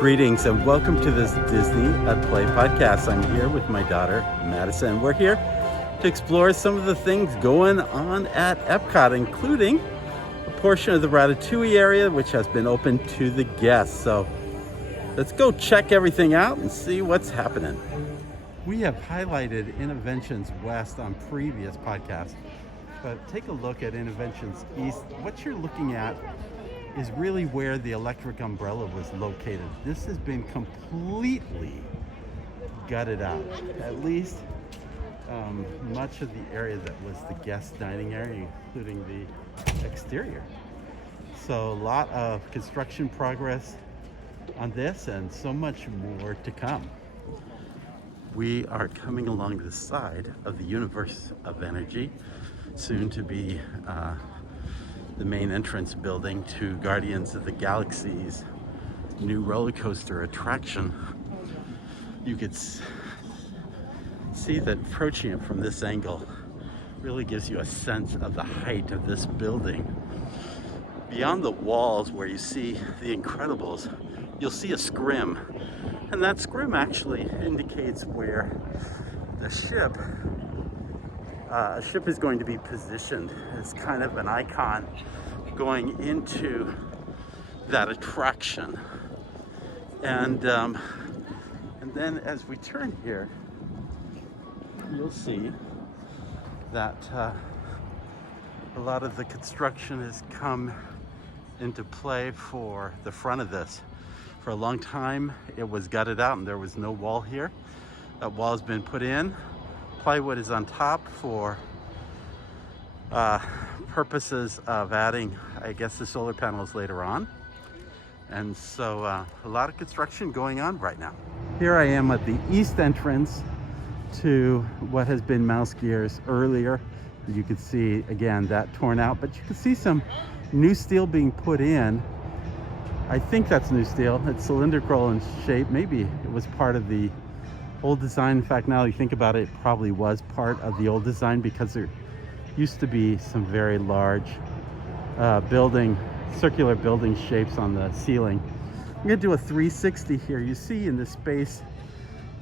Greetings and welcome to this Disney at Play podcast. I'm here with my daughter, Madison. We're here to explore some of the things going on at Epcot, including a portion of the Ratatouille area, which has been open to the guests. So let's go check everything out and see what's happening. We have highlighted Innovations West on previous podcasts, but take a look at Innovations East. What you're looking at is really where the electric umbrella was located. This has been completely gutted out, at least much of the area that was the guest dining area, including the exterior. So a lot of construction progress on this and so much more to come. We are coming along the side of the Universe of Energy, soon to be the main entrance building to Guardians of the Galaxy's new roller coaster attraction. You could see that approaching it from this angle really gives you a sense of the height of this building. Beyond the walls where you see the Incredibles, you'll see a scrim, and that scrim actually indicates where the ship is going to be positioned as kind of an icon going into that attraction. And then as we turn here, you'll see that a lot of the construction has come into play for the front of this. For a long time, it was gutted out and there was no wall here. That wall has been put in. Plywood is on top for purposes of adding, I guess, the solar panels later on. And so a lot of construction going on right now. Here I am at the east entrance to what has been Mouse Gears earlier. You can see, again, that torn out, but you can see some new steel being put in. I think that's new steel. It's cylindrical in shape. Maybe it was part of the old design. In fact, now that you think about it, it probably was part of the old design because there used to be some very large circular building shapes on the ceiling. I'm gonna do a 360 here. You see in this space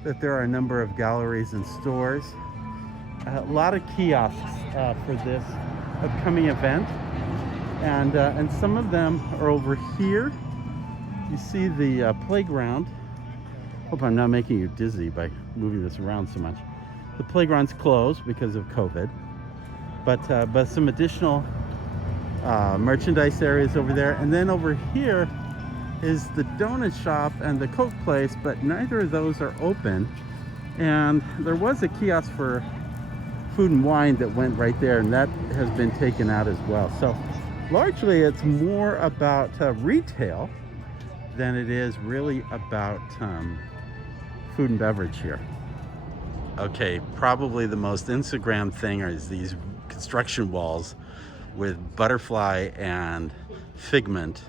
that there are a number of galleries and stores. A lot of kiosks for this upcoming event. And some of them are over here. You see the playground. Hope I'm not making you dizzy by moving this around so much. The playground's closed because of COVID, but some additional merchandise areas over there. And then over here is the donut shop and the Coke place, but neither of those are open. And there was a kiosk for food and wine that went right there, and that has been taken out as well. So largely it's more about retail than it is really about food and beverage here. Okay, probably the most Instagram thing is these construction walls with butterfly and figment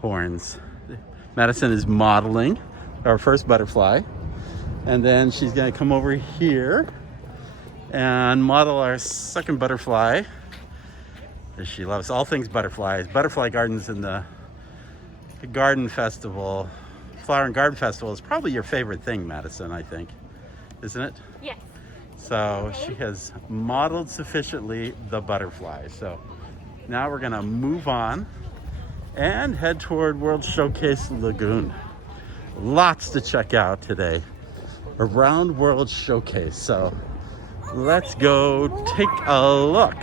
horns. Madison is modeling our first butterfly, and then she's gonna come over here and model our second butterfly. She loves all things butterflies. Butterfly gardens in the Garden Festival, Flower and Garden Festival is probably your favorite thing, Madison, I think, isn't it? Yes. So she has modeled sufficiently the butterfly. So now we're gonna move on and head toward World Showcase Lagoon. Lots to check out today around World Showcase. So let's go take a look.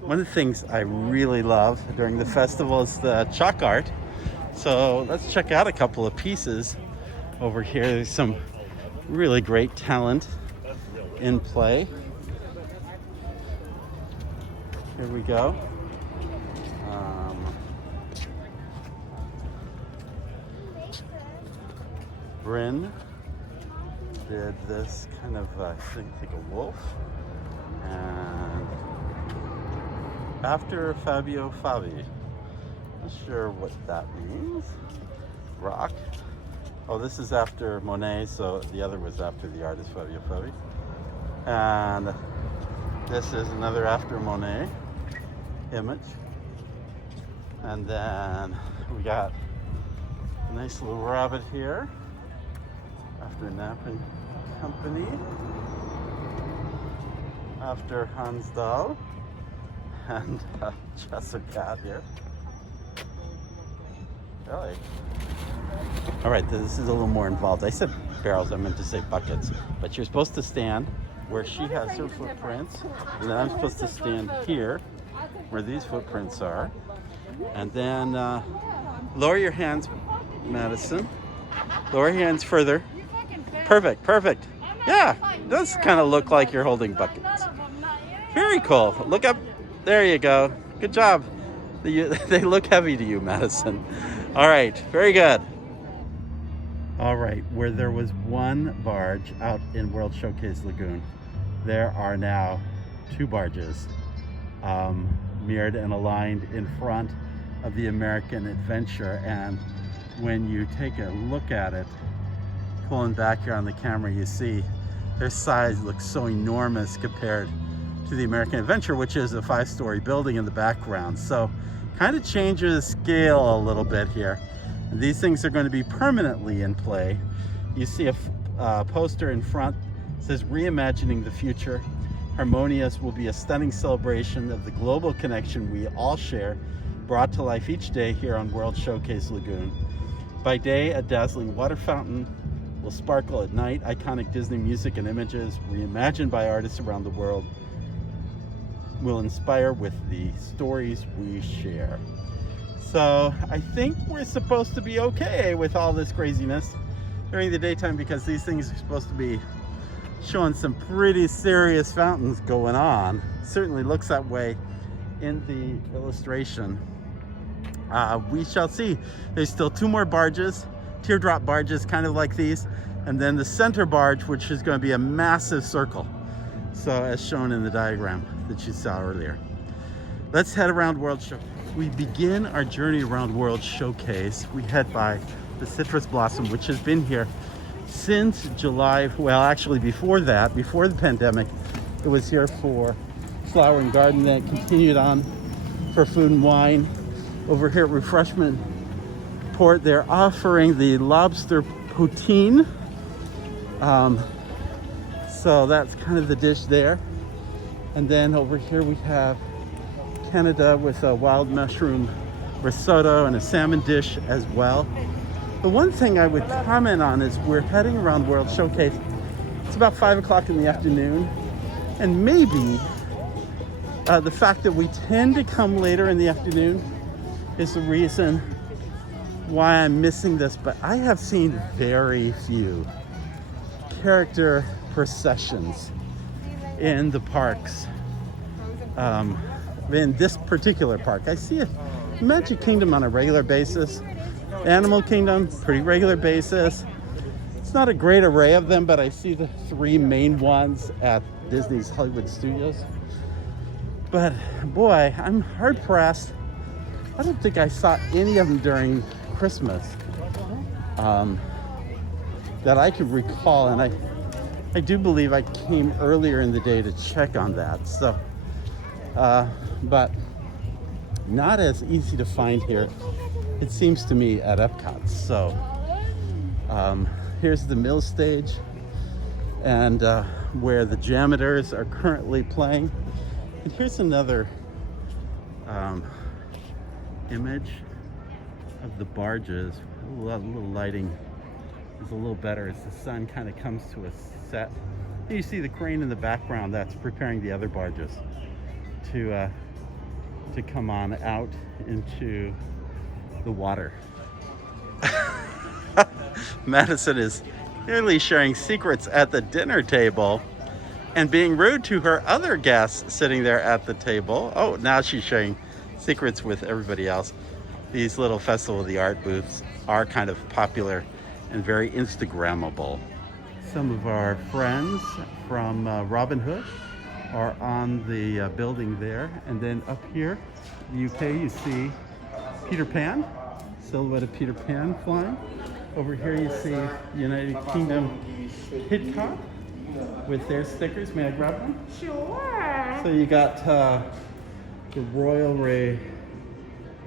One of the things I really love during the festival is the chalk art. So let's check out a couple of pieces over here. There's some really great talent in play. Here we go. Bryn did this kind of, I think a wolf. And after Fabio Fabi. Not sure what that means. Rock. Oh, this is after Monet, so the other was after the artist Fabio Fabi. And this is another after Monet image. And then we got Nice little rabbit here. After napping company. After Hans Dahl. And Chester Cat here. Really? All right, this is a little more involved. I said barrels, I meant to say buckets. But you're supposed to stand where she has her footprints. And then I'm supposed to stand here where these footprints are. And then lower your hands, Madison. Lower your hands further. Perfect, perfect. Yeah, it does kind of look like you're holding buckets. Very cool. Look up. There you go. Good job. They look heavy to you, Madison. All right, very good. All right, where there was one barge out in World Showcase Lagoon, there are now two barges mirrored and aligned in front of the American Adventure. And when you take a look at it, pulling back here on the camera, you see their size looks so enormous compared to the American Adventure, which is a 5-story building in the background. So kind of changes scale a little bit here. And these things are going to be permanently in play. You see a poster in front that says reimagining the future. HarmoniUS will be a stunning celebration of the global connection we all share, brought to life each day here on World Showcase Lagoon. By day, a dazzling water fountain will sparkle. At night, iconic Disney music and images reimagined by artists around the world will inspire with the stories we share. So I think we're supposed to be okay with all this craziness during the daytime, because these things are supposed to be showing some pretty serious fountains going on. Certainly looks that way in the illustration. We shall see. There's still two more barges, teardrop barges kind of like these, and then the center barge, which is going to be a massive circle. So as shown in the diagram that you saw earlier. Let's head around World Showcase. We begin our journey around World Showcase. We head by the Citrus Blossom, which has been here since July. Well, actually before that, before the pandemic, it was here for flower and garden. Then it continued on for food and wine. Over here at Refreshment Port, they're offering the lobster poutine. So that's kind of the dish there. And then over here we have Canada with a wild mushroom risotto and a salmon dish as well. The one thing I would comment on is we're heading around World Showcase. It's about 5 o'clock in the afternoon. And maybe the fact that we tend to come later in the afternoon is the reason why I'm missing this. But I have seen very few character processions in the parks. In this particular park, I see a Magic Kingdom on a regular basis. Animal Kingdom, pretty regular basis. It's not a great array of them, but I see the three main ones at Disney's Hollywood Studios. But boy, I'm hard pressed. I don't think I saw any of them during Christmas that I could recall, and I do believe I came earlier in the day to check on that. So, but not as easy to find here, it seems to me, at Epcot. So here's the mill stage, and where the Jameters are currently playing. And here's another image of the barges. A little lighting is a little better as the sun kind of comes to a set. You see the crane in the background that's preparing the other barges to come on out into the water. Madison is clearly sharing secrets at the dinner table and being rude to her other guests sitting there at the table. Oh, now she's sharing secrets with everybody else. These little Festival of the Art booths are kind of popular and very Instagrammable. Some of our friends from Robin Hood are on the building there. And then up here, the UK, you see Peter Pan, silhouette of Peter Pan flying. Over here you see United Kingdom Hitchcock with their stickers. May I grab one? Sure. So you got the Royal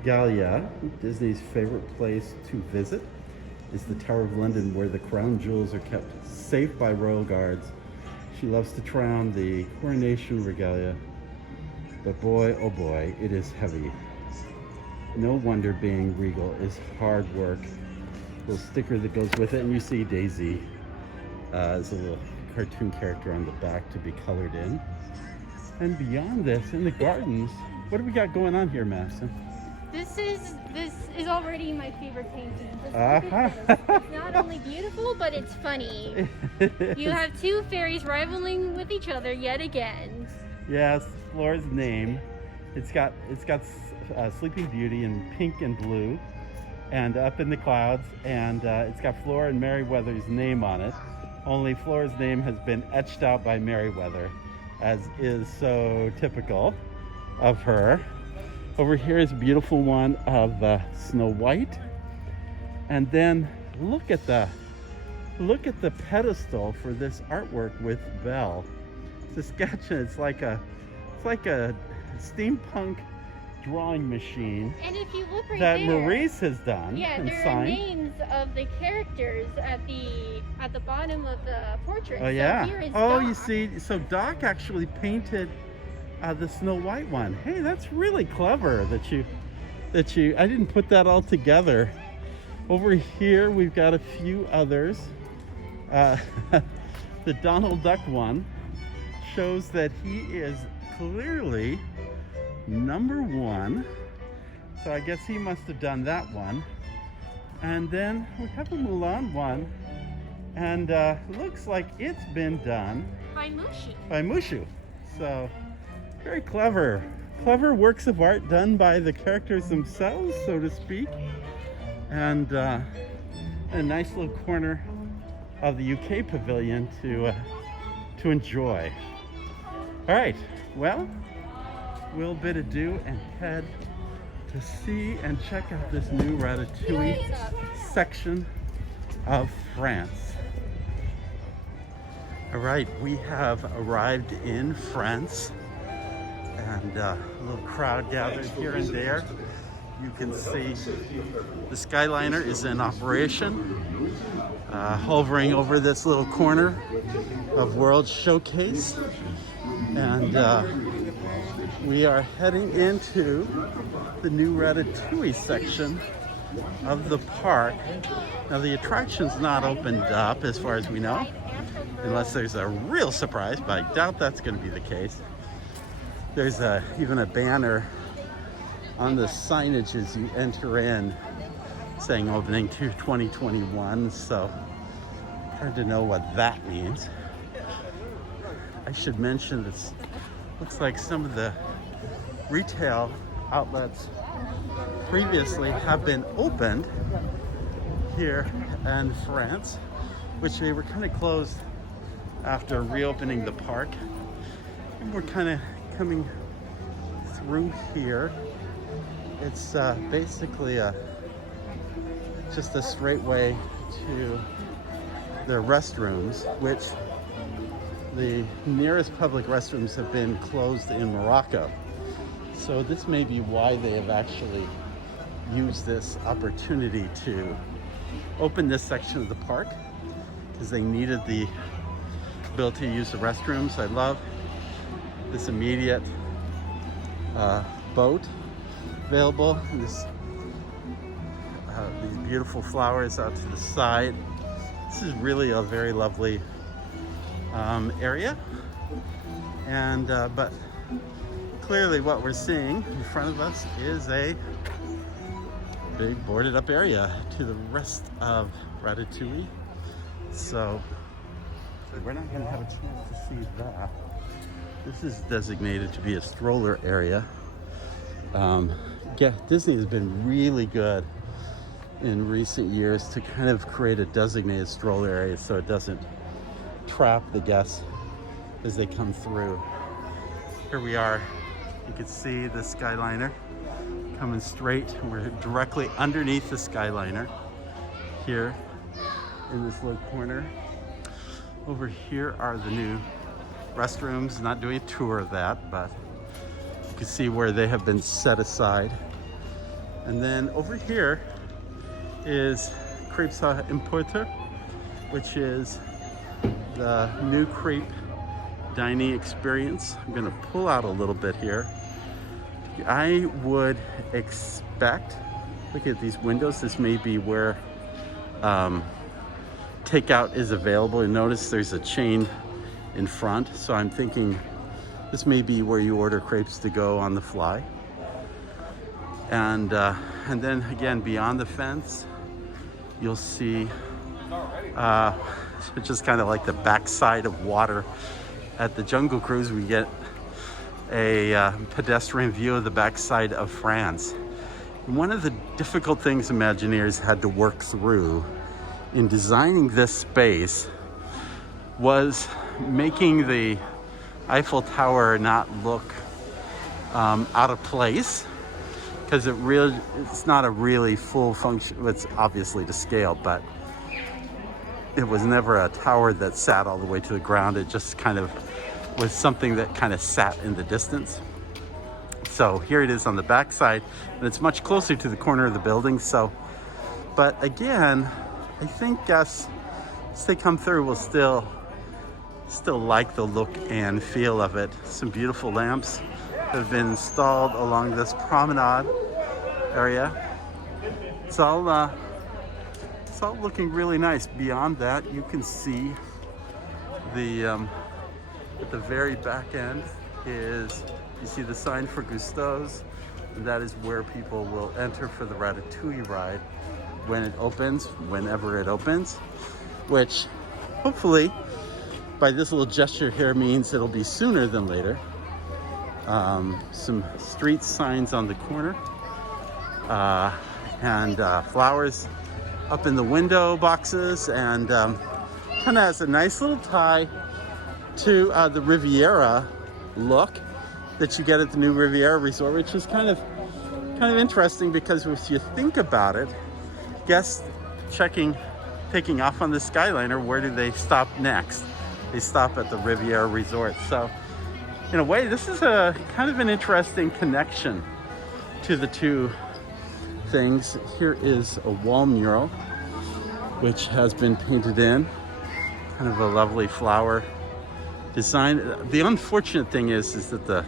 Regalia, Disney's favorite place to visit. is the Tower of London, where the crown jewels are kept safe by royal guards. She loves to try on the coronation regalia, but boy, oh boy, it is heavy. No wonder being regal is hard work. Little sticker that goes with it, and you see Daisy as a little cartoon character on the back to be colored in. And beyond this, in the gardens, what do we got going on here, Madison? This is already my favorite painting. Just look at this. It's not only beautiful, but it's funny. You have two fairies rivaling with each other yet again. Yes, Flora's name. It's got Sleeping Beauty in pink and blue, and up in the clouds, and it's got Flora and Merryweather's name on it. Only Flora's name has been etched out by Merryweather, as is so typical of her. Over here is a beautiful one of Snow White, and then look at the pedestal for this artwork with Belle. It's a sketch, and it's like a steampunk drawing machine. And if you look right that there, Maurice has done, yeah, and there signed. are names of the characters at the bottom of the portrait. Oh yeah. So here is Oh, Doc. you see, so Doc actually painted the Snow White one. Hey, that's really clever that you. I didn't put that all together. Over here, we've got a few others. The Donald Duck one shows that he is clearly #1. So I guess he must have done that one. And then we have a Mulan one, and looks like it's been done By Mushu. by Mushu. So very clever works of art done by the characters themselves, so to speak. And a nice little corner of the UK pavilion to enjoy. All right, well, we'll bid adieu and head to see and check out this new Ratatouille section of France. All right, we have arrived in France, and a little crowd gathered here and there. You can see the Skyliner is in operation, hovering over this little corner of World Showcase, and we are heading into the new Ratatouille section of the park. Now the attraction's not opened up as far as we know, unless there's a real surprise, but I doubt that's going to be the case. There's even a banner on the signage as you enter in saying opening to 2021, so hard to know what that means. I should mention this looks like some of the retail outlets previously have been opened here in France, which they were kind of closed after reopening the park. And we're kind of coming through here. It's basically just a straight way to the restrooms, which the nearest public restrooms have been closed in Morocco. So this may be why they have actually used this opportunity to open this section of the park, because they needed the ability to use the restrooms. I love this immediate boat available, and these beautiful flowers out to the side. This is really a very lovely area, and but clearly what we're seeing in front of us is a big boarded up area to the rest of Ratatouille. So we're not going to have a chance to see that. This is designated to be a stroller area. Disney has been really good in recent years to kind of create a designated stroller area so it doesn't trap the guests as they come through. Here we are. You can see the Skyliner coming straight. We're directly underneath the Skyliner here in this little corner. Over here are the new restrooms. Not doing a tour of that, but you can see where they have been set aside. And then over here is Crepes Importer, which is the new crepe dining experience. I'm gonna pull out a little bit here. I would expect, look at these windows, this may be where takeout is available. And notice there's a chain in front, so I'm thinking this may be where you order crepes to go on the fly. And then again, beyond the fence, you'll see just kind of like the backside of water. At the Jungle Cruise, we get a pedestrian view of the backside of France. And one of the difficult things Imagineers had to work through in designing this space was making the Eiffel Tower not look out of place, because it's not a really full function. It's obviously to scale, but it was never a tower that sat all the way to the ground. It just kind of was something that kind of sat in the distance. So here it is on the back side, and it's much closer to the corner of the building. So, but again, I think guests, as they come through, will still like the look and feel of it. Some beautiful lamps have been installed along this promenade area. It's all looking really nice. Beyond that, you can see at the very back end is, you see the sign for Gusteau's, and that is where people will enter for the Ratatouille ride when it opens, whenever it opens, which hopefully by this little gesture here means it'll be sooner than later. Some street signs on the corner, and flowers up in the window boxes, and kind of has a nice little tie to the Riviera look that you get at the new Riviera Resort, which is kind of interesting, because if you think about it, guests taking off on the Skyliner, where do they stop next? They stop at the Riviera Resort. So in a way, this is a kind of an interesting connection to the two things. Here is a wall mural which has been painted in, kind of a lovely flower design. The unfortunate thing is that the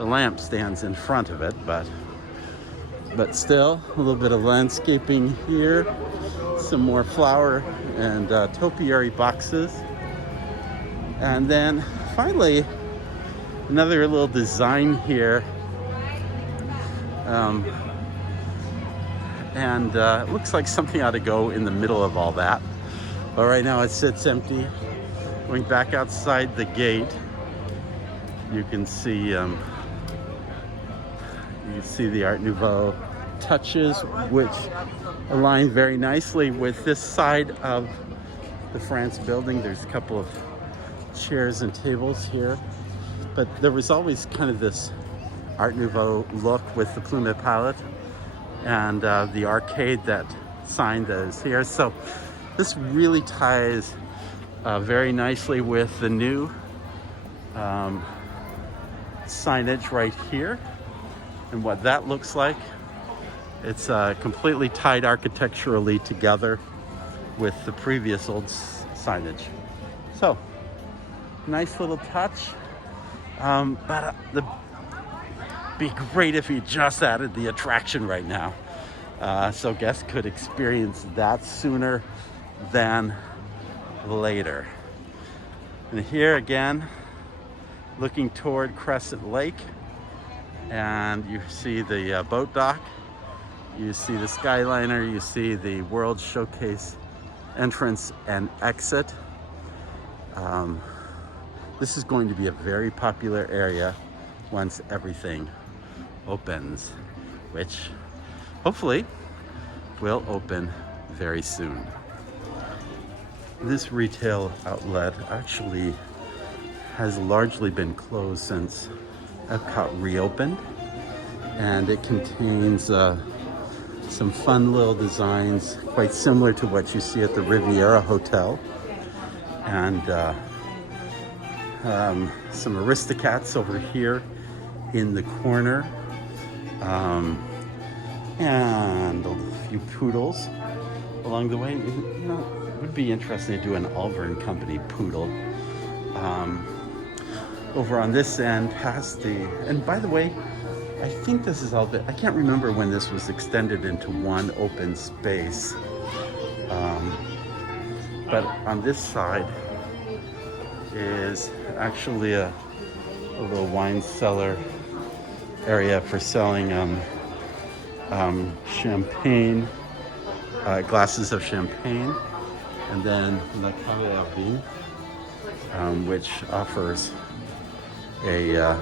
lamp stands in front of it, but still a little bit of landscaping here, some more flower and topiary boxes, and then finally another little design here, and it looks like something ought to go in the middle of all that, but right now it sits empty. Going back outside the gate, you can see the Art Nouveau touches, which align very nicely with this side of the France building. There's a couple of chairs and tables here, but there was always kind of this Art Nouveau look with the Plumet palette and the arcade, that sign that is here. So this really ties very nicely with the new signage right here and what that looks like. It's completely tied architecturally together with the previous old signage. So nice little touch, but it'd be great if you just added the attraction right now, so guests could experience that sooner than later. And here again, looking toward Crescent Lake, and you see the boat dock, you see the Skyliner, you see the World Showcase entrance and exit. This is going to be a very popular area once everything opens, which hopefully will open very soon. This retail outlet actually has largely been closed since Epcot reopened, and it contains some fun little designs quite similar to what you see at the Riviera Hotel, and some Aristocats over here in the corner, and a few poodles along the way. You know, it would be interesting to do an Oliver and Company poodle. Over on this end, past the, and by the way, I think this is all bit, I can't remember when this was extended into one open space. But on this side is actually a little wine cellar area for selling champagne, glasses of champagne, and then La Cave, which offers a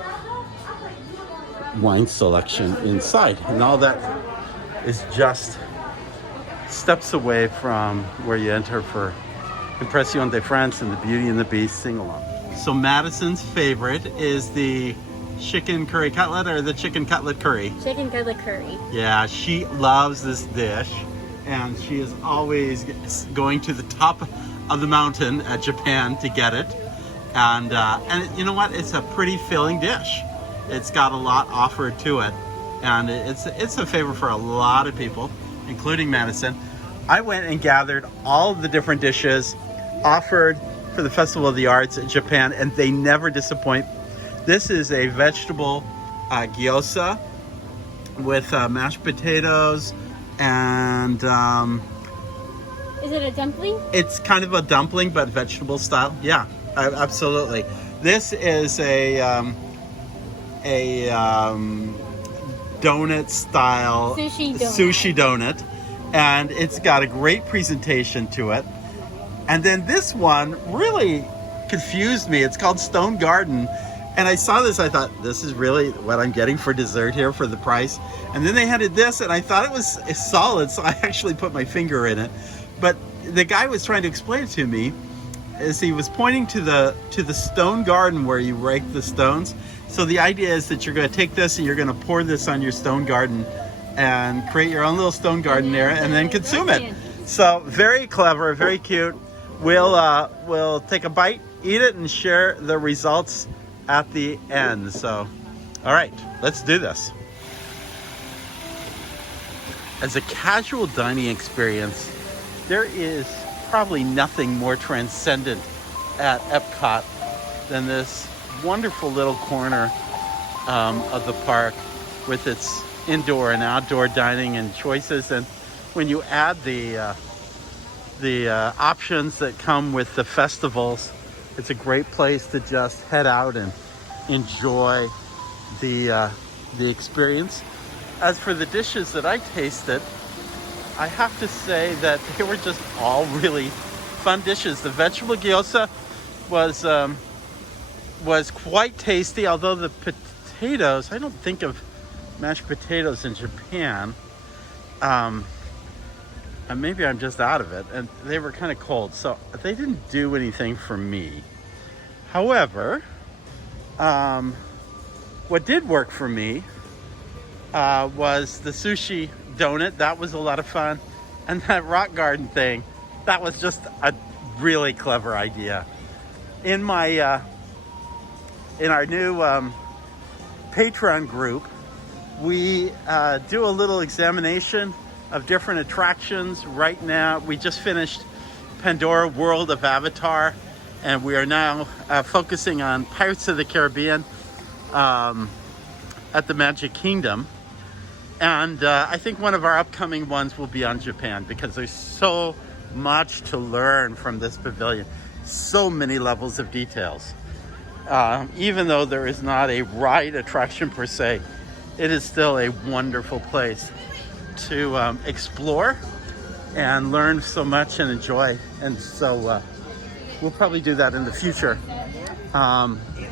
wine selection inside, and all that is just steps away from where you enter for Impression de France and the Beauty and the Beast sing-along. So Madison's favorite is the chicken curry cutlet, or the chicken cutlet curry? Chicken cutlet curry. Yeah, she loves this dish, and she is always going to the top of the mountain at Japan to get it. And you know what? It's a pretty filling dish. It's got a lot offered to it, and it's a favorite for a lot of people, including Madison. I went and gathered all of the different dishes offered for the Festival of the Arts in Japan, and they never disappoint. This is a vegetable gyoza with mashed potatoes and is it a dumpling? It's kind of a dumpling, but vegetable style. Yeah, absolutely. This is a donut style sushi donut, and it's got a great presentation to it. And then this one really confused me. It's called Stone Garden, and I saw this, I thought, this is really what I'm getting for dessert here for the price. And then they handed this, and I thought it was solid, so I actually put my finger in it. But the guy was trying to explain it to me as he was pointing to the stone garden where you rake the stones. So the idea is that you're going to take this and you're going to pour this on your stone garden and create your own little stone garden there, and then consume it. So very clever, very cute. We'll take a bite, eat it, and share the results at the end. So, all right, let's do this. As a casual dining experience, there is probably nothing more transcendent at Epcot than this wonderful little corner of the park with its indoor and outdoor dining and choices. And when you add the options that come with the festivals, it's a great place to just head out and enjoy the experience. As for the dishes that I tasted, I have to say that they were just all really fun dishes. The vegetable gyoza was quite tasty, although the potatoes, I don't think of mashed potatoes in Japan. And maybe I'm just out of it, and they were kind of cold, so they didn't do anything for me. However, what did work for me was the sushi donut. That was a lot of fun. And that rock garden thing, that was just a really clever idea. In my in our new Patreon group, we do a little examination of different attractions. Right now, we just finished Pandora World of Avatar, and we are now focusing on Pirates of the Caribbean at the Magic Kingdom. And I think one of our upcoming ones will be on Japan, because there's so much to learn from this pavilion. So many levels of details. Even though there is not a ride attraction per se, it is still a wonderful place to explore and learn so much and enjoy. And so we'll probably do that in the future.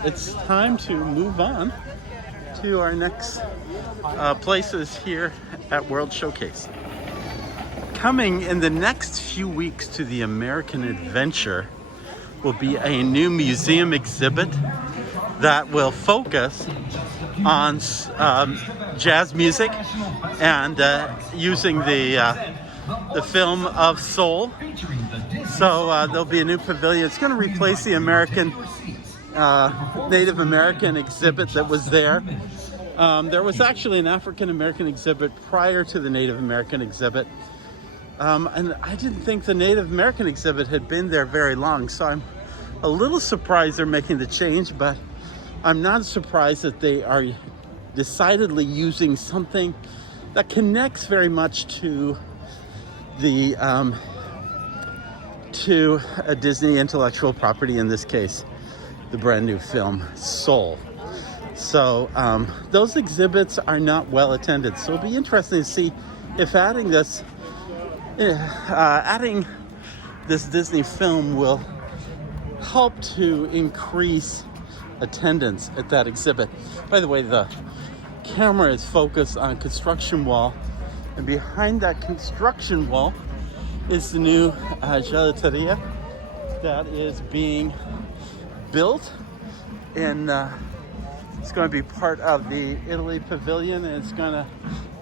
It's time to move on to our next places here at World Showcase. Coming in the next few weeks to the American Adventure will be a new museum exhibit that will focus on jazz music and using the film of Soul. So there'll be a new pavilion. It's going to replace the Native American exhibit that was there. There was actually an African American exhibit prior to the Native American exhibit, And I didn't think the Native American exhibit had been there very long, so I'm a little surprised they're making the change, but I'm not surprised that they are decidedly using something that connects very much to the to a Disney intellectual property, in this case, the brand new film Soul. So those exhibits are not well attended, so it'll be interesting to see if adding this Disney film will help to increase attendance at that exhibit. By the way, the camera is focused on a construction wall, and behind that construction wall is the new gelateria that is being built, and it's going to be part of the Italy pavilion, and it's going to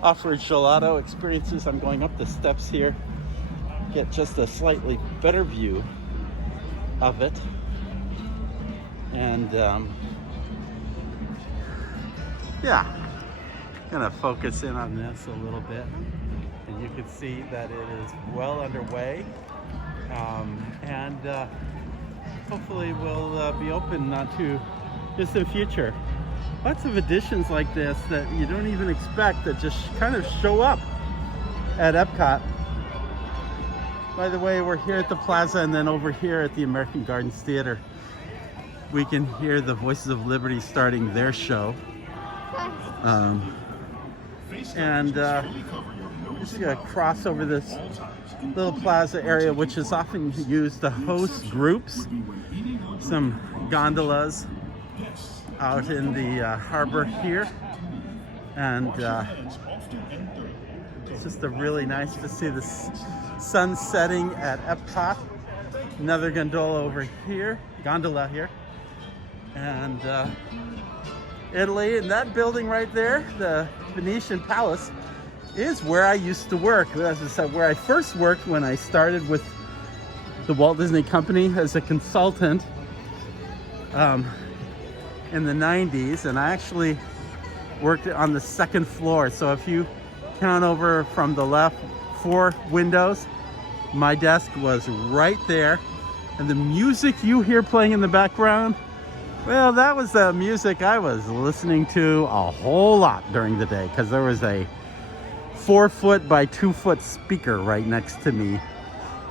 offer gelato experiences. I'm going up the steps here, get just a slightly better view of it, and yeah, gonna focus in on this a little bit, and you can see that it is well underway, and hopefully will be open not too distant future. Lots of additions like this that you don't even expect, that just kind of show up at Epcot. By the way, we're here at the plaza, and then over here at the American Gardens Theater, we can hear the Voices of Liberty starting their show. Just gonna cross over this little plaza area, which is often used to host groups. Some gondolas out in the harbor here, and it's just really nice to see the sun setting at Epcot. Another gondola here, and Italy. And that building right there, the Venetian Palace, is where I used to work. As I said, where I first worked when I started with the Walt Disney Company as a consultant in the 90s, and I actually worked on the second floor. So if you count over from the left 4 windows, my desk was right there, and the music you hear playing in the background, well, that was the music I was listening to a whole lot during the day, because there was a 4-foot by 2-foot speaker right next to me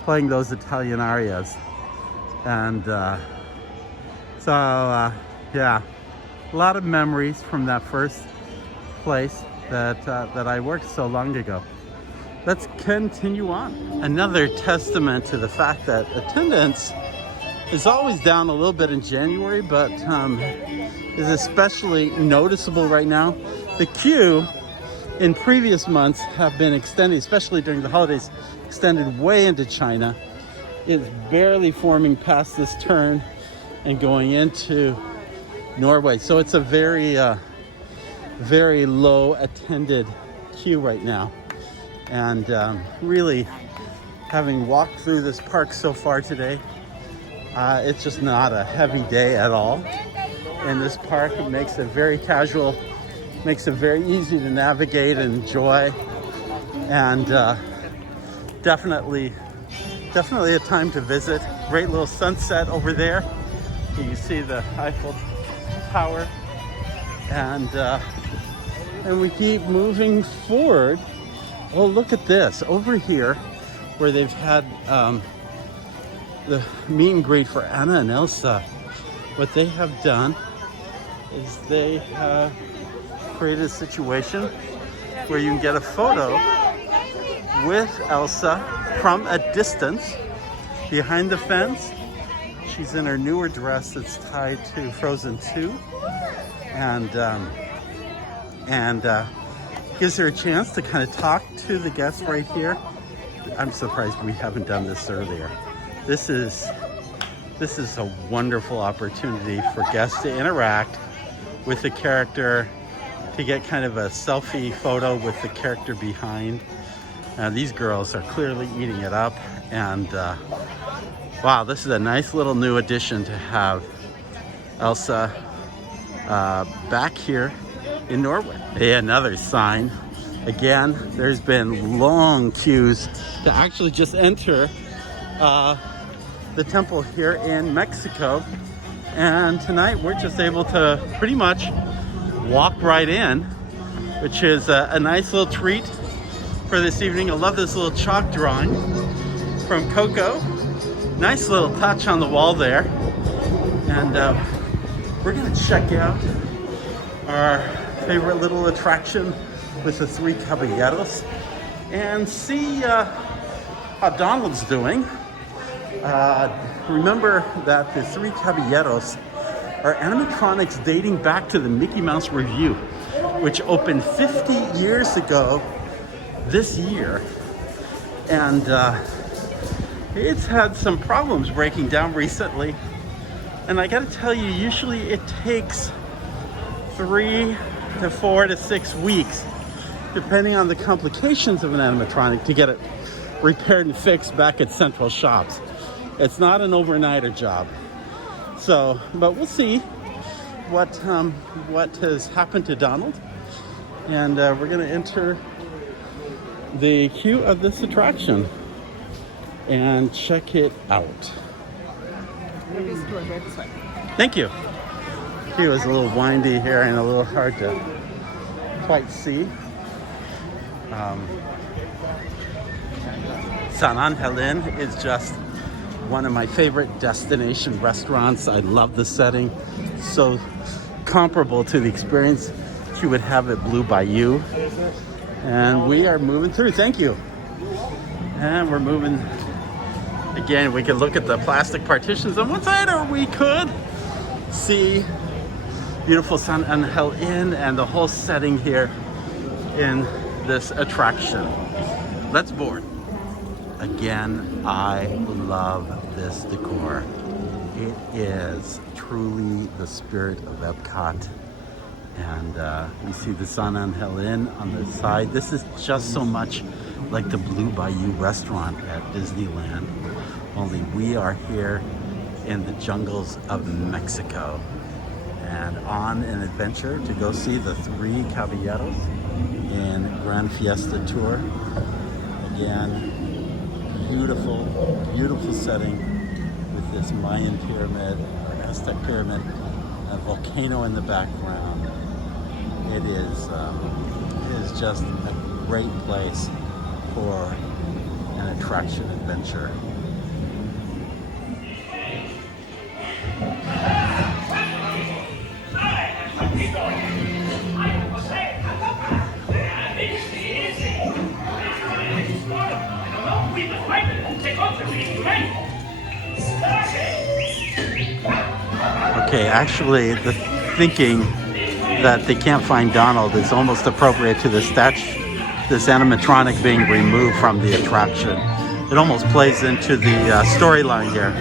playing those Italian arias. And yeah, a lot of memories from that first place that I worked so long ago. Let's continue on. Another testament to the fact that attendance is always down a little bit in January, but is especially noticeable right now. The queue in previous months have been extended, especially during the holidays, extended way into China. It's barely forming past this turn and going into Norway. So it's a very, very low attended queue right now. And really, having walked through this park so far today, it's just not a heavy day at all in this park. It makes it very casual, makes it very easy to navigate and enjoy, and definitely a time to visit. Great little sunset over there. You can see the Eiffel Tower, and we keep moving forward. Oh, look at this over here, where they've had the meet and greet for Anna and Elsa. What they have done is they have created a situation where you can get a photo with Elsa from a distance behind the fence. She's in her newer dress that's tied to Frozen 2, and gives her a chance to kind of talk to the guests right here. I'm surprised we haven't done this earlier. This is a wonderful opportunity for guests to interact with the character, to get kind of a selfie photo with the character behind. These girls are clearly eating it up, and wow, this is a nice little new addition to have Elsa back here in Norway. Hey, another sign Again, there's been long queues to actually just enter the temple here in Mexico. And tonight we're just able to pretty much walk right in, which is a nice little treat for this evening. I love this little chalk drawing from Coco. Nice little touch on the wall there. And we're gonna check out our favorite little attraction with the three caballeros and see how Donald's doing. Remember that the three caballeros are animatronics dating back to the Mickey Mouse Revue, which opened 50 years ago this year. And it's had some problems breaking down recently. And I gotta tell you, usually it takes 3 to 4 to 6 weeks, depending on the complications of an animatronic, to get it repaired and fixed back at Central Shops. It's not an overnighter job. So, but we'll see what has happened to Donald. And we're gonna enter the queue of this attraction and check it out. Thank you. Queue is a little windy here and a little hard to quite see. San Angelin is just one of my favorite destination restaurants. I love the setting. So comparable to the experience you would have at Blue Bayou. And we are moving through. Thank you. And we're moving. Again, we could look at the plastic partitions on one side, or we could see beautiful San Angel Inn and the whole setting here in this attraction. Let's board. Again, I love this decor. It is truly the spirit of Epcot. And we see the San Angel Inn on the side. This is just so much like the Blue Bayou restaurant at Disneyland, only we are here in the jungles of Mexico and on an adventure to go see the three caballeros in Gran Fiesta Tour. Again, beautiful, beautiful setting with this Mayan pyramid, an Aztec pyramid, a volcano in the background. It is just a great place for an attraction adventure. Okay, actually, the thinking that they can't find Donald is almost appropriate to this animatronic being removed from the attraction. It almost plays into the storyline here.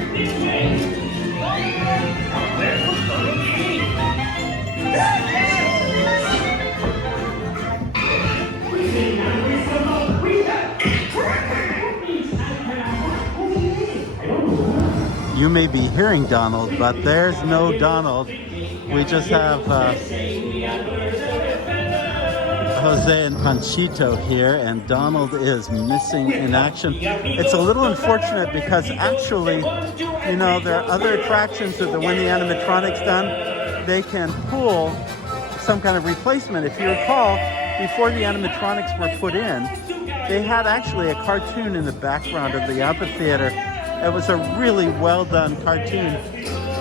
You may be hearing Donald, but there's no Donald. We just have Jose and Panchito here, and Donald is missing in action. It's a little unfortunate because actually, you know, there are other attractions that when the animatronic's done, they can pull some kind of replacement. If you recall, before the animatronics were put in, they had actually a cartoon in the background of the amphitheater. It was a really well done cartoon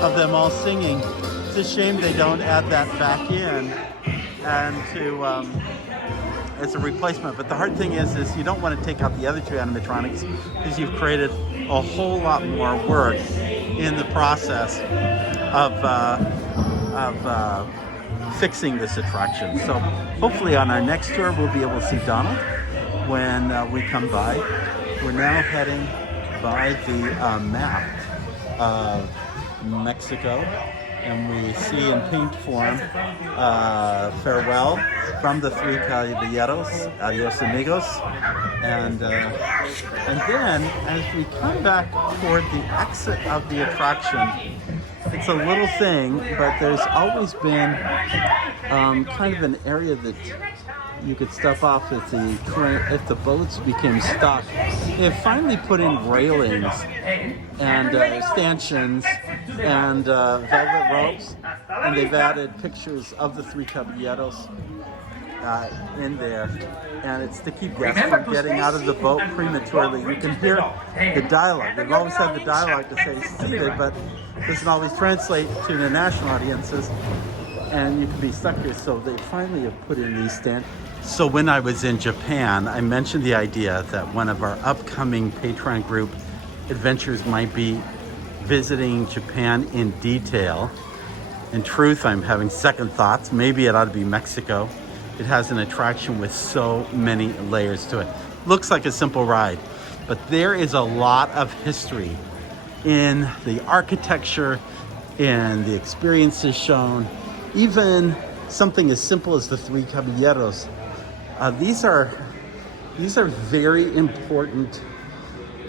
of them all singing. It's a shame they don't add that back in and to as a replacement. But the hard thing is you don't want to take out the other two animatronics because you've created a whole lot more work in the process of fixing this attraction. So hopefully on our next tour we'll be able to see Donald when we come by. We're now heading by the map of Mexico, and we see in paint form farewell from the three caballeros, adios amigos, and then as we come back toward the exit of the attraction, it's a little thing, but there's always been kind of an area that you could step off if the boats became stuck. They've finally put in railings and stanchions and velvet ropes, and they've added pictures of the three caballeros in there, and it's to keep guests from getting out of the boat prematurely. You can hear the dialogue. They've always had the dialogue to say seated, but it doesn't always translate to international audiences, and you can be stuck here. So they finally have put in these stand. So when I was in Japan, I mentioned the idea that one of our upcoming Patreon group adventures might be visiting Japan in detail. In truth, I'm having second thoughts. Maybe it ought to be Mexico. It has an attraction with so many layers to it. Looks like a simple ride, but there is a lot of history in the architecture, in the experiences shown, even something as simple as the three caballeros. These are very important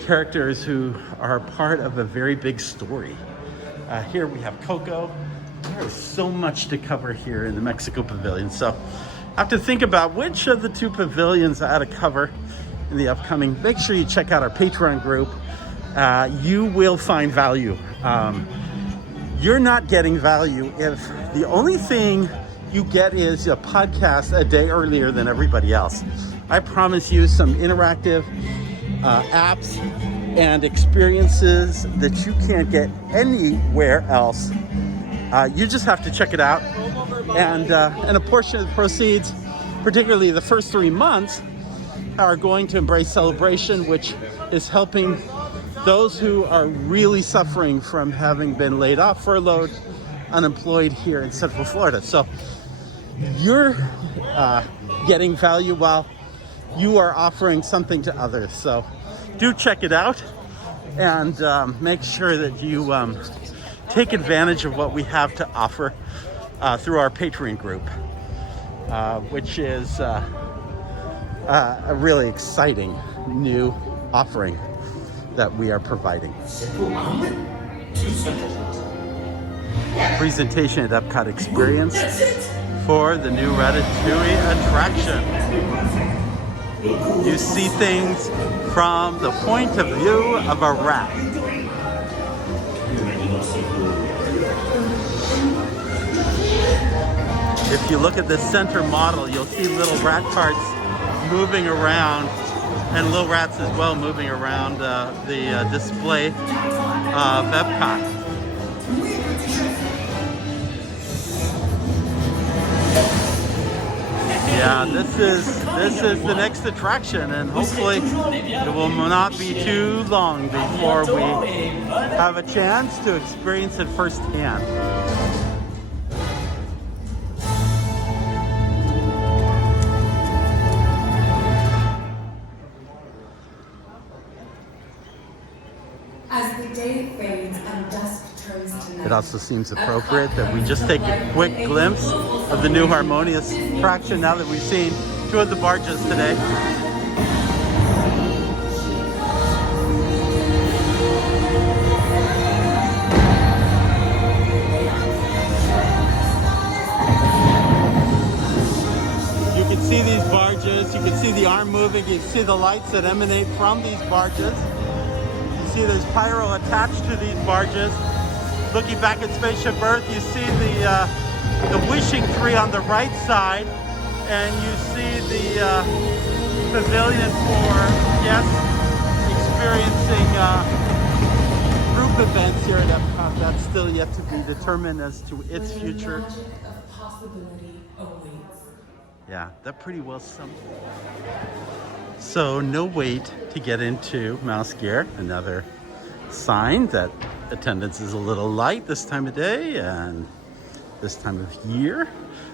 characters who are part of a very big story. Here we have Coco. There is so much to cover here in the Mexico Pavilion. So I have to think about which of the two pavilions I ought to cover in the upcoming. Make sure you check out our Patreon group. You will find value. You're not getting value if the only thing you get is a podcast a day earlier than everybody else. I promise you some interactive apps and experiences that you can't get anywhere else. You just have to check it out. And a portion of the proceeds, particularly the first 3 months, are going to Embrace Celebration, which is helping those who are really suffering from having been laid off, furloughed, unemployed here in Central Florida. So you're getting value while you are offering something to others. So do check it out and make sure that you take advantage of what we have to offer through our Patreon group, which is a really exciting new offering that we are providing. Presentation at Epcot Experience for the new Ratatouille attraction. You see things from the point of view of a rat. If you look at the center model, you'll see little rat carts moving around, and little rats as well moving around the display of Epcot. Yeah, this is the next attraction, and hopefully it will not be too long before we have a chance to experience it firsthand. As the day fades and dusk turns to night, it also seems appropriate that we just take a quick glimpse of the new HarmoniUS attraction now that we've seen two of the barges today. You can see these barges, you can see the arm moving, you can see the lights that emanate from these barges. See there's pyro attached to these barges. Looking back at Spaceship Earth, you see the wishing tree on the right side, and you see the pavilion for guests experiencing group events here at Epcot. That's still yet to be determined as to its future. The magic of possibility awaits. Yeah, that pretty well sums it. So no wait to get into Mouse Gear. Another sign that attendance is a little light this time of day and this time of year.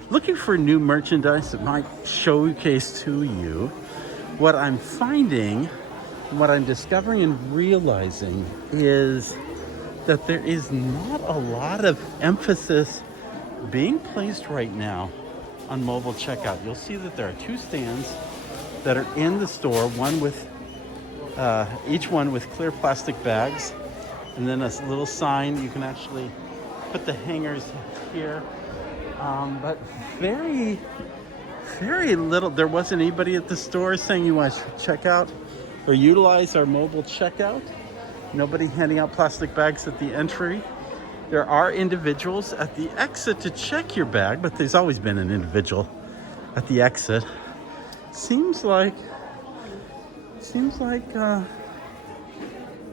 Looking for new merchandise that might showcase to you what I'm finding, what I'm discovering and realizing is that there is not a lot of emphasis being placed right now on mobile checkout. You'll see that there are two stands that are in the store, one with each one with clear plastic bags, and then a little sign. You can actually put the hangers here, but very very little. There wasn't anybody at the store saying you want to check out or utilize our mobile checkout. Nobody handing out plastic bags at the entry. There are individuals at the exit to check your bag, but there's always been an individual at the exit. Seems like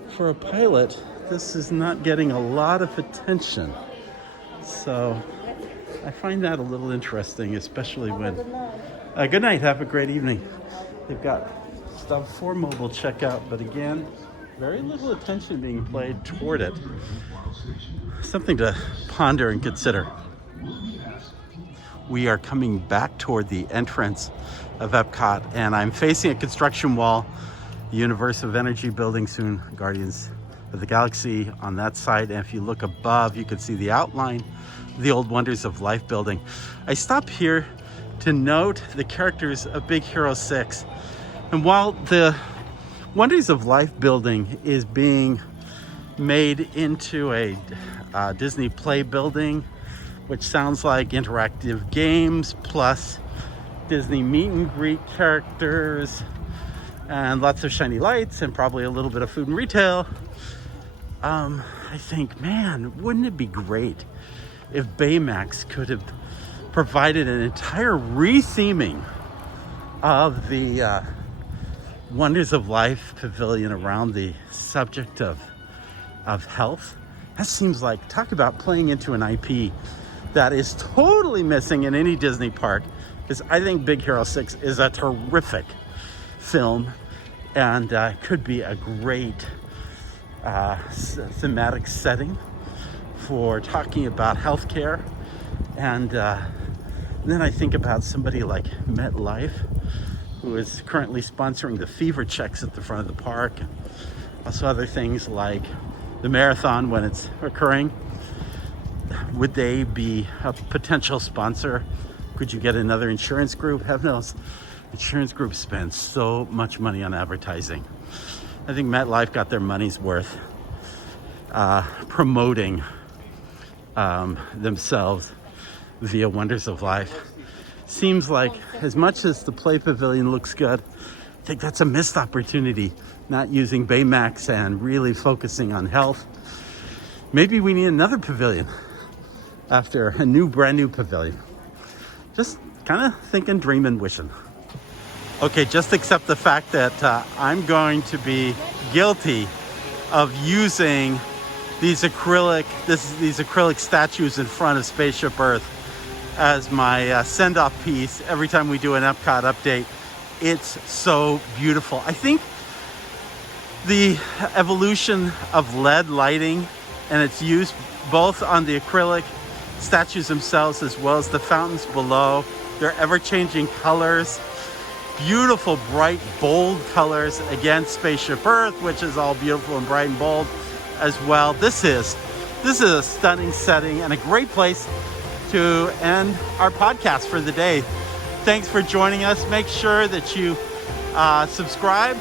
for a pilot, this is not getting a lot of attention. So I find that a little interesting, especially when... good night, have a great evening. They've got stuff for mobile checkout, but again, very little attention being played toward it. Something to ponder and consider. We are coming back toward the entrance of Epcot, and I'm facing a construction wall. The Universe of Energy building, soon Guardians of the Galaxy on that side. And if you look above, you can see the outline of the old Wonders of Life building. I stopped here to note the characters of Big Hero 6. And while the Wonders of Life building is being made into a Disney Play building, which sounds like interactive games plus Disney meet and greet characters and lots of shiny lights and probably a little bit of food and retail. I think, man, wouldn't it be great if Baymax could have provided an entire re-theming of the Wonders of Life pavilion around the subject of health? That seems like, talk about playing into an IP that is totally missing in any Disney park, because I think Big Hero 6 is a terrific film and could be a great thematic setting for talking about healthcare. And then I think about somebody like MetLife, who is currently sponsoring the fever checks at the front of the park, and also other things like the marathon when it's occurring. Would they be a potential sponsor? Could you get another insurance group? Heaven knows. Insurance groups spend so much money on advertising. I think MetLife got their money's worth promoting themselves via Wonders of Life. Seems like, as much as the Play Pavilion looks good, I think that's a missed opportunity, not using Baymax and really focusing on health. Maybe we need another pavilion after a brand new pavilion. Just kind of thinking, dreaming, wishing. Okay, just accept the fact that I'm going to be guilty of using these acrylic statues in front of Spaceship Earth as my send-off piece every time we do an Epcot update. It's so beautiful. I think the evolution of LED lighting and its use both on the acrylic statues themselves as well as the fountains below, their ever-changing colors, beautiful, bright, bold colors. Again, Spaceship Earth, which is all beautiful and bright and bold as well. This is a stunning setting and a great place to end our podcast for the day. Thanks for joining us. Make sure that you subscribe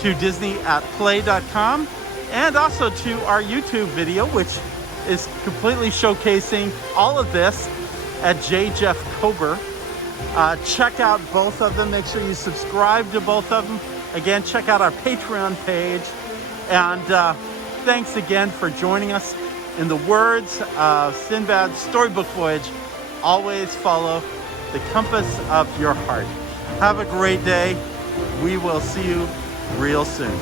to DisneyAtPlay.com and also to our YouTube video, which is completely showcasing all of this at Jeff Kober. Check out both of them. Make sure you subscribe to both of them. Again, check out our Patreon page. And thanks again for joining us. In the words of Sinbad's storybook voyage, always follow the compass of your heart. Have a great day. We will see you real soon.